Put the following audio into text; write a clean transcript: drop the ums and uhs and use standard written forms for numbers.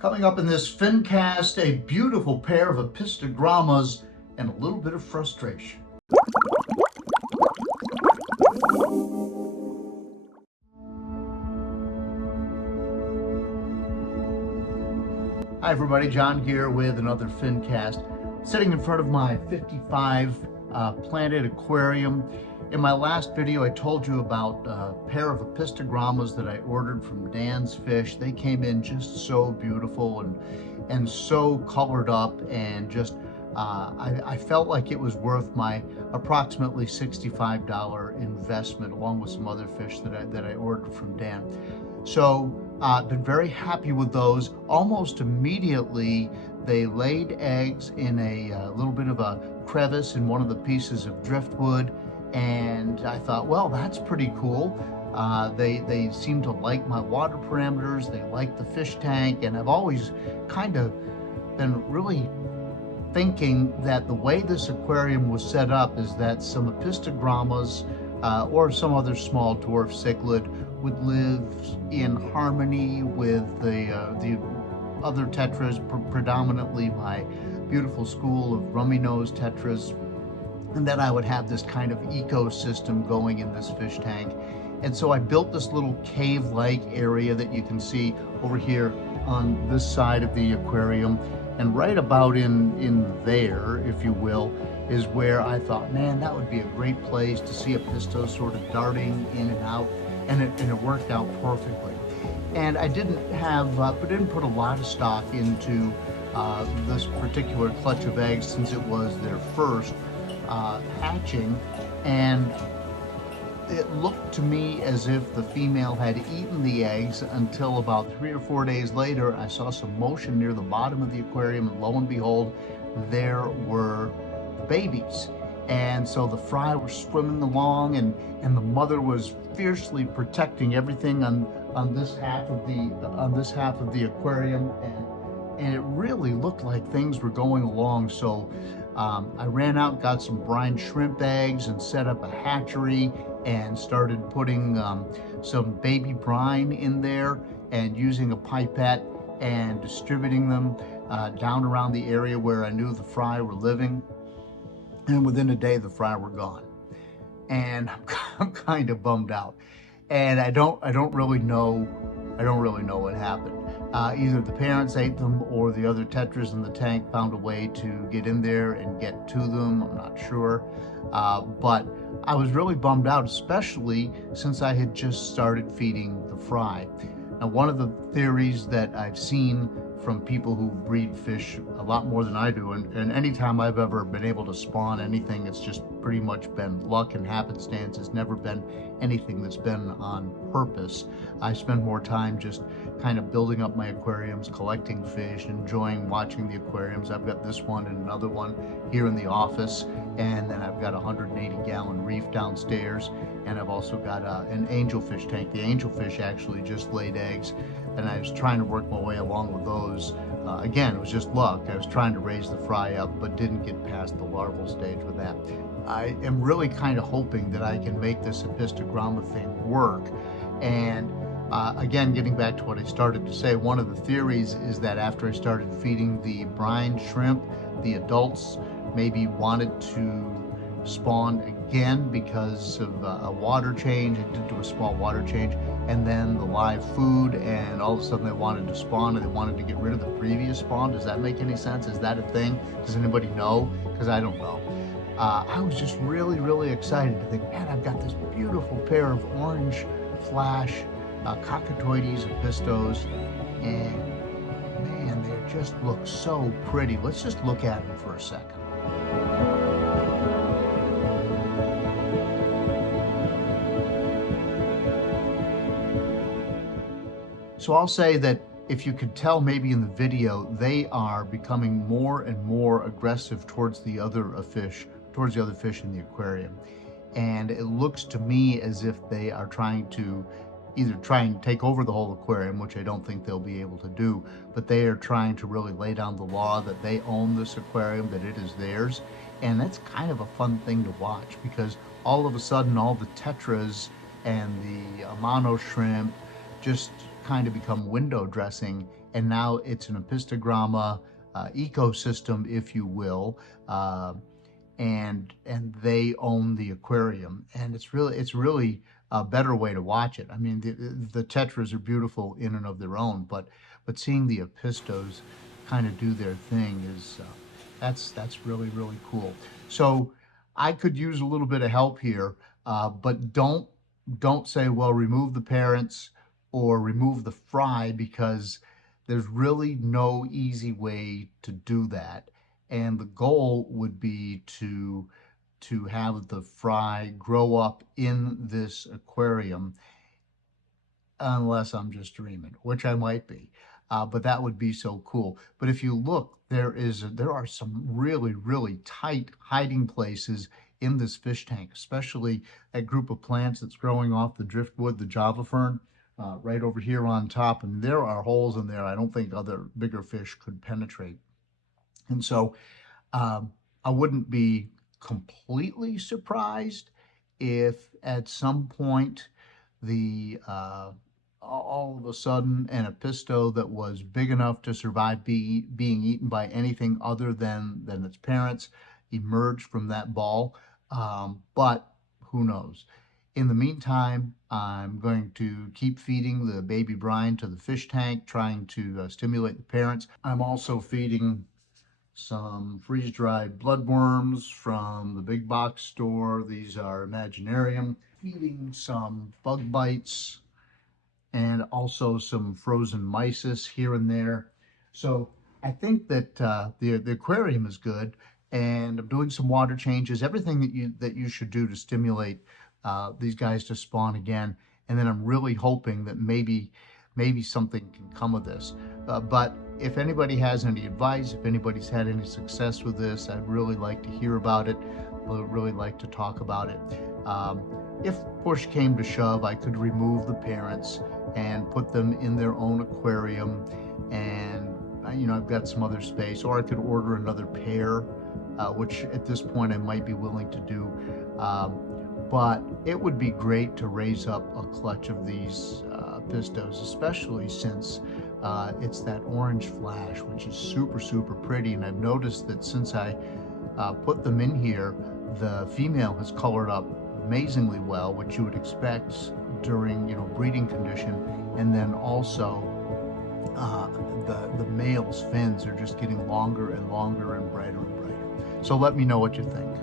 Coming up in this FinCast, a beautiful pair of Apistogrammas and a little bit of frustration. Hi everybody, John here with another FinCast. Sitting in front of my 55 planted aquarium. In my last video, I told you about a pair of Apistogrammas that I ordered from Dan's Fish. They came in just so beautiful and so colored up, and just I felt like it was worth my approximately $65 investment, along with some other fish that I ordered from Dan. So I've been very happy with those. Almost immediately, they laid eggs in a little bit of a crevice in one of the pieces of driftwood. And I thought, well, that's pretty cool. They seem to like my water parameters. They like the fish tank. And I've always kind of been really thinking that the way this aquarium was set up is that some Apistogrammas or some other small dwarf cichlid would live in harmony with the other tetras, predominantly my beautiful school of rummy-nosed tetras, and then I would have this kind of ecosystem going in this fish tank. And so I built this little cave-like area that you can see over here on this side of the aquarium. And right about in there, if you will, is where I thought, man, that would be a great place to see a pisto sort of darting in and out, and it worked out perfectly. And I didn't put a lot of stock into this particular clutch of eggs, since it was their first hatching, and it looked to me as if the female had eaten the eggs until about 3 or 4 days later. I saw some motion near the bottom of the aquarium, and lo and behold, there were the babies. And so the fry were swimming along, and the mother was fiercely protecting everything on this half of the aquarium, and it really looked like things were going along. So I ran out, got some brine shrimp eggs, and set up a hatchery, and started putting some baby brine in there, and using a pipette and distributing them down around the area where I knew the fry were living. And within a day, the fry were gone, and I'm kind of bummed out. And I don't really know what happened. Either the parents ate them, or the other tetras in the tank found a way to get in there and get to them. I'm not sure, but I was really bummed out, especially since I had just started feeding the fry. Now, one of the theories that I've seen from people who breed fish a lot more than I do, and anytime I've ever been able to spawn anything, it's just pretty much been luck and happenstance. It's never been anything that's been on purpose. I spend more time just kind of building up my aquariums, collecting fish, enjoying watching the aquariums. I've got this one and another one here in the office, and then I've got a 180-gallon reef downstairs, and I've also got an angelfish tank. The angelfish actually just laid eggs, and I was trying to work my way along with those. Again, it was just luck. I was trying to raise the fry up, but didn't get past the larval stage with that. I am really kind of hoping that I can make this Apistogramma thing work. And again, getting back to what I started to say, one of the theories is that after I started feeding the brine shrimp, the adults maybe wanted to spawn again because of a water change. It did do a small water change, and then the live food, and all of a sudden they wanted to spawn, and they wanted to get rid of the previous spawn. Does that make any sense? Is that a thing? Does anybody know? Because I don't know. I was just really excited to think, man, I've got this beautiful pair of orange flash cacatuoides apistos, and man, they just look so pretty. Let's just look at them for a second. So I'll say that if you could tell maybe in the video, they are becoming more and more aggressive towards the other fish in the aquarium. And it looks to me as if they are trying to either try and take over the whole aquarium, which I don't think they'll be able to do, but they are trying to really lay down the law that they own this aquarium, that it is theirs. And that's kind of a fun thing to watch, because all of a sudden all the tetras and the amano shrimp just kind of become window dressing and now it's an Apistogramma ecosystem, if you will, and they own the aquarium, and it's really a better way to watch it. I mean, the tetras are beautiful in and of their own, but seeing the apistos kind of do their thing is that's really cool. So I could use a little bit of help here, but don't say, well, remove the parents or remove the fry, because there's really no easy way to do that. And the goal would be to have the fry grow up in this aquarium, unless I'm just dreaming, which I might be. But that would be so cool. But if you look, there are some really tight hiding places in this fish tank, especially that group of plants that's growing off the driftwood, the Java fern, right over here on top. And there are holes in there I don't think other bigger fish could penetrate. And so I wouldn't be completely surprised if at some point the all of a sudden an apisto that was big enough to survive being eaten by anything other than its parents emerged from that ball. But who knows? In the meantime, I'm going to keep feeding the baby brine to the fish tank, trying to stimulate the parents. I'm also feeding some freeze-dried bloodworms from the big box store. These are Imaginarium. Feeding some bug bites and also some frozen mysis here and there. So I think that the aquarium is good, and I'm doing some water changes, everything that you should do to stimulate these guys to spawn again. And then I'm really hoping that maybe something can come of this. But if anybody has any advice, if anybody's had any success with this, I'd really like to hear about it. I'd really like to talk about it. If push came to shove, I could remove the parents and put them in their own aquarium, and I've got some other space, or I could order another pair, which at this point I might be willing to do. But it would be great to raise up a clutch of these pistos, especially since it's that orange flash, which is super pretty. And I've noticed that since I put them in here, the female has colored up amazingly well, which you would expect during breeding condition. And then also the male's fins are just getting longer and longer and brighter and brighter. So let me know what you think.